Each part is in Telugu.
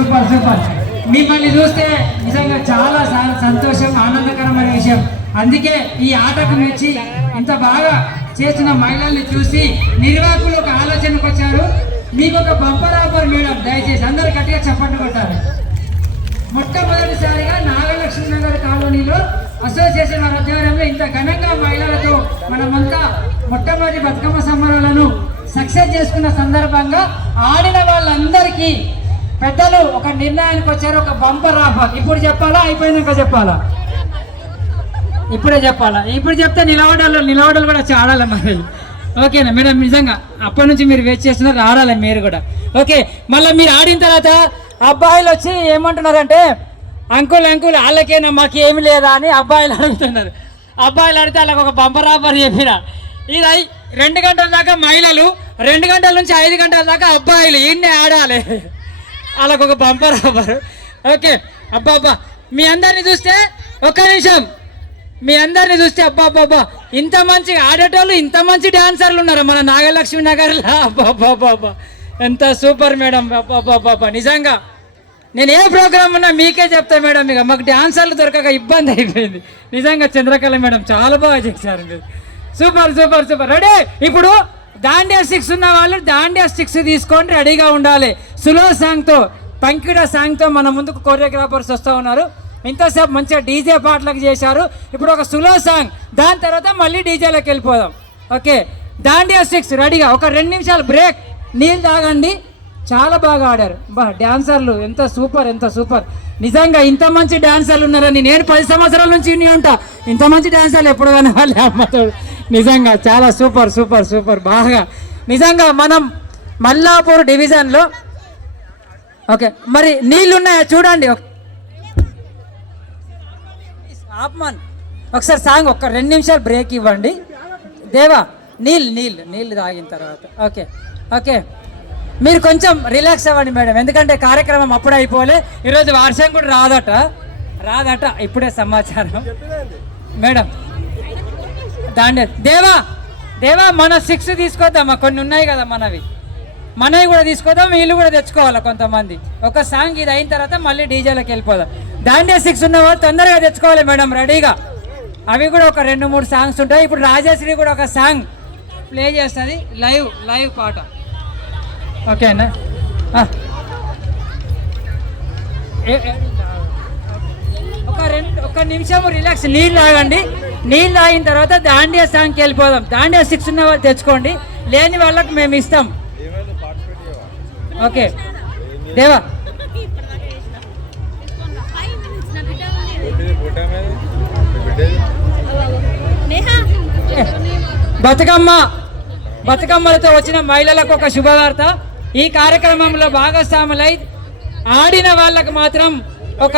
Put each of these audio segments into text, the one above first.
Super super. మిమ్మల్ని చూస్తే నిజంగా చాలా సంతోషం, ఆనందకరమైన విషయం. అందుకే ఈ ఆటకు మెచ్చి ఇంత బాగా చేసిన మహిళల్ని చూసి నిర్వాహకులు ఒక ఆలోచనకు వచ్చారు. మీకు ఒక బంపర్ ఆఫర్ మేడం, దయచేసి అందరు గట్టిగా చప్పట్లు కొట్టారు. మొట్టమొదటిసారిగా నాగలక్ష్మి నగర్ కాలనీలో అసోసియేషన్ వారి ఆధ్వర్యంలో ఇంత ఘనంగా మహిళలతో మనమంతా మొట్టమొదటి బతుకమ్మ సంబరాలను సక్సెస్ చేసుకున్న సందర్భంగా ఆడిన వాళ్ళందరికీ పెద్దలు ఒక నిర్ణయానికి వచ్చారు, ఒక బంపర్ ఆఫర్. ఇప్పుడు చెప్పాలా, అయిపోయినాక చెప్పాలా? ఇప్పుడే చెప్పాలా? ఇప్పుడు చెప్తే నిలబడాలి కూడా ఆడాలి మరి. ఓకేనా మేడం? నిజంగా అప్పటి నుంచి మీరు వెయిట్ చేస్తున్నారు, ఆడాలి మీరు కూడా. ఓకే, మళ్ళీ మీరు ఆడిన తర్వాత అబ్బాయిలు వచ్చి ఏమంటున్నారంటే, అంకుల్ వాళ్ళకేనా మాకు ఏమి లేదా అని అబ్బాయిలు అడుగుతున్నారు. అబ్బాయిలు అడిగితే వాళ్ళకి ఒక బంపర్ ఆఫర్ చెప్పిన. ఇది 2 గంటల దాకా మహిళలు, 2 గంటల నుంచి 5 గంటల దాకా అబ్బాయిలు ఈయన్నే ఆడాలి. వాళ్ళకు ఒక బంపర్ ఆఫర్. ఓకే, అబ్బా మీ అందరిని చూస్తే ఒక్క నిమిషం, మీ అందరిని చూస్తే అబ్బాబ్బాబ్బా ఇంత మంచిగా ఆడేటోళ్ళు, ఇంత మంచి డాన్సర్లు ఉన్నారు మన నాగలక్ష్మి నగర్లో. అబ్బాబ్బాబ్బా ఎంత సూపర్ మేడం. అబ్బాబ్బాబ్బా నిజంగా నేను ఏ ప్రోగ్రామ్ ఉన్నా మీకే చెప్తా మేడం. ఇక మాకు డాన్సర్లు దొరకక ఇబ్బంది అయిపోయింది. నిజంగా చంద్రకళ మేడం చాలా బాగా చేశారు మీరు. Super super super. రెడీ? ఇప్పుడు దాండియా 6 ఉన్న వాళ్ళు దాండియా 6 తీసుకొని రెడీగా ఉండాలి. స్లో సాంగ్తో, పంకిడ సాంగ్తో మన ముందుకు కొరియోగ్రాఫర్స్ వస్తూ ఉన్నారు. ఇంతసేపు మంచిగా డీజే పాటలకు చేశారు. ఇప్పుడు ఒక స్లో సాంగ్, దాని తర్వాత మళ్ళీ డీజేలోకి వెళ్ళిపోదాం. ఓకే, దాండియా 6 రెడీగా. ఒక 2 నిమిషాలు బ్రేక్, నీళ్ళు తాగండి. చాలా బాగా ఆడారు. డాన్సర్లు ఎంత సూపర్, ఎంత సూపర్. నిజంగా ఇంత మంచి డాన్సర్లు ఉన్నారని నేను 10 సంవత్సరాల నుంచి విని ఉంటా. ఇంత మంచి డాన్సర్లు ఎప్పుడు కనవాలి అమ్మతో. నిజంగా చాలా సూపర్ సూపర్ సూపర్. బాగా నిజంగా మనం మల్లాపూర్ డివిజన్లో. ఓకే, మరి నీళ్ళు ఉన్నాయా చూడండి. ఆప్మాన్ ఒకసారి సాంగ్, ఒక 2 నిమిషాలు బ్రేక్ ఇవ్వండి. దేవా నీళ్ళు తాగిన తర్వాత. ఓకే ఓకే, మీరు కొంచెం రిలాక్స్ అవ్వండి మేడం, ఎందుకంటే కార్యక్రమం అప్పుడే అయిపోలే. ఈరోజు వర్షం కూడా రాదట ఇప్పుడే సమాచారం మేడం. దాండి దేవా మన 6 తీసుకొద్దామా? కొన్ని ఉన్నాయి కదా మనవి కూడా తీసుకొద్దాం, వీళ్ళు కూడా తెచ్చుకోవాలి కొంతమంది. ఒక సాంగ్ ఇది అయిన తర్వాత మళ్ళీ డీజేలోకి వెళ్ళిపోదాం. దాండియా 6 ఉన్న వాళ్ళు తొందరగా తెచ్చుకోవాలి మేడం రెడీగా. అవి కూడా ఒక 2-3 సాంగ్స్ ఉంటాయి. ఇప్పుడు రాజశ్రీ కూడా ఒక సాంగ్ ప్లే చేస్తుంది, లైవ్ పాట. ఓకేనా? ఒక నిమిషం రిలాక్స్, నీళ్ళు తాగండి. నీళ్ళు తాగిన తర్వాత దాండియా సాంగ్కి వెళ్ళిపోదాం. దాండియా 6 ఉన్న వాళ్ళు తెచ్చుకోండి, లేని వాళ్ళకి మేము ఇస్తాం. ఓకే దేవా, బతుకమ్మలతో వచ్చిన మహిళలకు ఒక శుభవార్త. ఈ కార్యక్రమంలో భాగస్వాములై ఆడిన వాళ్ళకు మాత్రం ఒక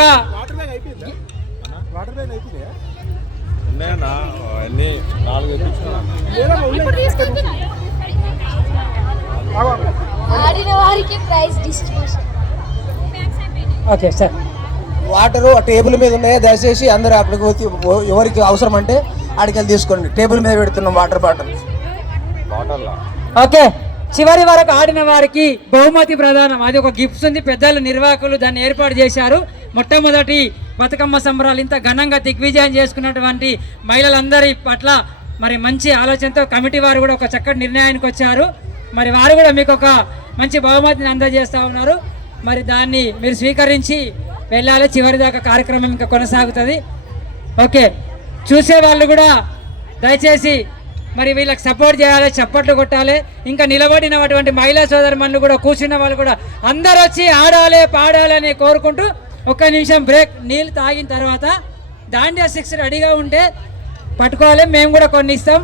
ఓకే సార్, వాటరు టేబుల్ మీద ఉన్నాయా? దయచేసి అందరూ అక్కడికి వచ్చి ఎవరికి అవసరం అంటే అడిగి తీసుకోండి. టేబుల్ మీద పెడుతున్నాం వాటర్ బాటిల్. ఓకే, చివరి వరకు ఆడిన వారికి బహుమతి ప్రదానం. అది ఒక గిఫ్ట్స్ ఉంది, పెద్దలు నిర్వాహకులు దాన్ని ఏర్పాటు చేశారు. మొట్టమొదటి బతుకమ్మ సంబరాలు ఇంత ఘనంగా దిగ్విజయం చేసుకున్నటువంటి మహిళలందరి పట్ల మరి మంచి ఆలోచనతో కమిటీ వారు కూడా ఒక చక్కటి నిర్ణయానికి వచ్చారు. మరి వారు కూడా మీకు ఒక మంచి బహుమతిని అందజేస్తూ ఉన్నారు. మరి దాన్ని మీరు స్వీకరించి వెళ్ళాలి. చివరి దాకా కార్యక్రమం ఇంకా కొనసాగుతుంది. ఓకే, చూసే వాళ్ళు కూడా దయచేసి మరి వీళ్ళకి సపోర్ట్ చేయాలి, చప్పట్లు కొట్టాలి. ఇంకా నిలబడినటువంటి మహిళా సోదరుమణులు కూడా, కూర్చున్న వాళ్ళు కూడా అందరూ వచ్చి ఆడాలి, పాడాలి అని కోరుకుంటూ 1 నిమిషం బ్రేక్. నీళ్ళు తాగిన తర్వాత దాండియా 6 రెడీగా ఉంటే పట్టుకోవాలి, మేము కూడా కొన్ని ఇస్తాం.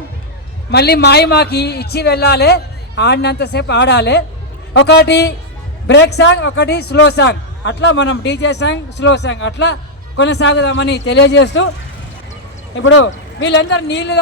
మళ్ళీ మాకు ఇచ్చి వెళ్ళాలి, ఆడినంతసేపు ఆడాలి. ఒకటి బ్రేక్ సాంగ్, ఒకటి స్లో సాంగ్, అట్లా మనం డీజే సాంగ్, స్లో సాంగ్ అట్లా కొనసాగుదామని తెలియజేస్తూ ఇప్పుడు వీళ్ళందరూ నీళ్ళు